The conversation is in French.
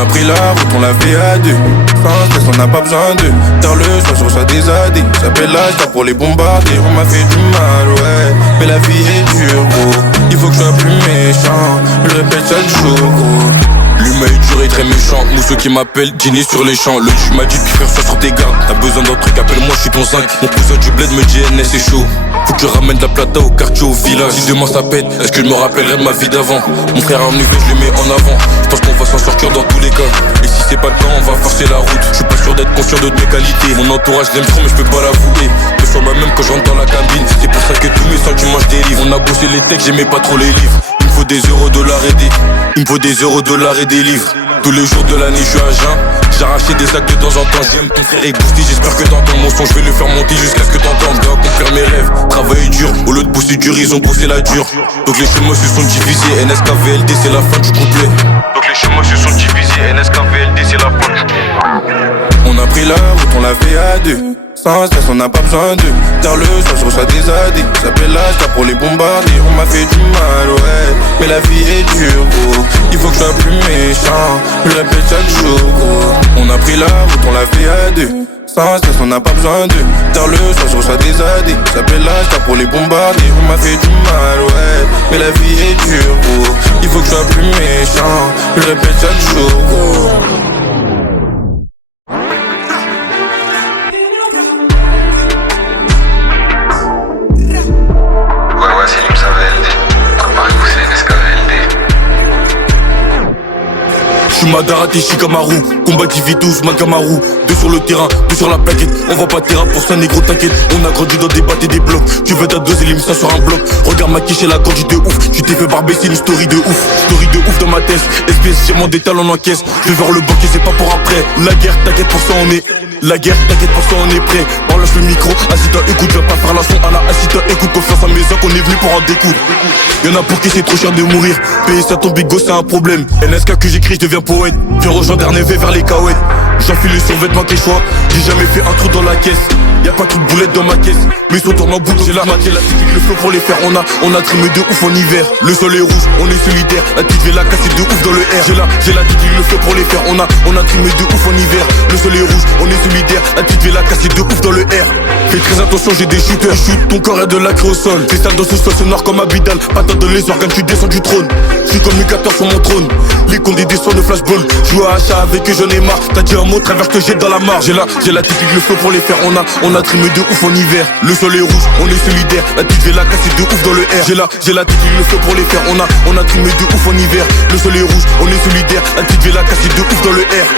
a pris la route, on l'a fait à deux. Sans stress, on n'a pas besoin d'eux. Tard le soir, je reçois des AD. J'appelle l'âge pour les bombarder. On m'a fait du mal, ouais. Mais la vie est dure, gros. Il faut que je sois plus méchant. Je le répète chaque jour, gros. L'humain est dur et très méchant. Mousseux qui m'appelle, dîner sur les champs. Le juge m'a dit, puis faire ça sur tes gardes. T'as besoin d'un truc, appelle-moi, je suis ton 5. Mon cousin du bled me dit, NS c'est chaud. Faut que je ramène de la plata au quartier, au village. Si demain ça pète, est-ce que je me rappellerai de ma vie d'avant? Mon frère a un neveu, je le mets en avant. Je pense qu'on va s'en sortir dans tous les cas. Et si c'est pas le cas, on va forcer la route. Je suis pas sûr d'être conscient de mes qualités. Mon entourage l'aime trop, mais je peux pas l'avouer. Je suis moi-même quand j'entre dans la cabine. C'est pour ça que tous mes sentiments je délivre. On a bossé les textes, j'aimais pas trop les livres. Il me faut des euros, dollars et des. Il me faut des euros, dollars et des livres. Tous les jours de l'année, je suis à jeun. J'ai arraché des actes de temps en temps. J'aime ton frère et boosté, j'espère que t'entends mon son. Je vais le faire monter jusqu'à ce que t'entendes. Je dois accomplir mes rêves, travailler dur. Au lieu de bosser dur, ils ont bossé la dure. Donc les chemins se sont divisés. NSKVLD, c'est la fin du couplet. Donc les chemins se sont divisés. NSKVLD, c'est la fin du couplet. On a pris la route, on l'a fait à deux. Sans stress, on n'a pas besoin d'eux. Tard le soir, je reçois des AD. J'appelle l'âge pour les bombarder. On m'a fait du mal, ouais. Mais la vie est dure, gros. Il faut que je sois plus méchant. Je le répète chaque jour, gros. On a pris la route, on l'a fait à deux. Sans stress, on n'a pas besoin d'eux. Tard le soir, je reçois des AD. J'appelle l'âge pour les bombarder. On m'a fait du mal, ouais. Mais la vie est dure, gros. Il faut que je sois plus méchant. Je le répète chaque jour, gros. J'suis Madaraté, Shikamaru, combat Divi12, Makamaru. Deux sur le terrain, deux sur la plaquette. On va pas terrain pour ça, négro, t'inquiète. On a grandi dans des battes et des blocs. Tu veux ta dose et les ça sur un bloc. Regarde ma quiche et la gorge de ouf. Tu t'es fait barber, c'est une story de ouf. Story de ouf dans ma tête. SBS, j'ai mon détail en encaisse. Je vais voir le banquier, c'est pas pour après. La guerre, t'inquiète pour ça, on est. La guerre, t'inquiète pour ça, on est prêt. On lâche le micro, assis-toi, écoute, viens pas faire la son à la assis-toi, écoute, confiance à mes uns qu'on est venu pour en découdre. Y'en a pour qui c'est trop cher de mourir. Payer ça ton bigo, c'est un problème. NSK que j'écris, je deviens poète. Viens rejoindre RNV vers les cahuètes. J'enfile les survêtements tes choix. J'ai jamais fait un trou dans la caisse. Y'a pas de boulette dans ma caisse. Mais ils sont tournent en boucle, j'ai la technique, le flow pour les faire. On a trimé de ouf en hiver. Le sol est rouge, on est solidaire. La petite vais la casser de ouf dans le R. J'ai la technique, le flow pour les faire. On a trimé de ouf en hiver. Le sol est rouge, on est solidaire. La petite vais la casser de ouf dans le R. Fais très attention, j'ai des shooters. Shoot, ton corps est de la crée au sol. T'es sale dans ce sol, c'est noir comme Abidal. Patate dans les organes, tu descends du trône. J'suis communicateur sur mon trône. Les condés descendent de flashball. Joue à achat avec eux, j'en ai marre. T'as dit un mot, traverse, te jette dans la mare. J'ai la technique, le flow pour les faire. On a trimé de ouf en hiver. Le sol est rouge, on est solidaire. La petite vais la casser de ouf dans le R. J'ai la technique, le flow pour les faire. On a trimé de ouf en hiver. Le sol est rouge, on est solidaire. La petite vais la casser de ouf dans le R.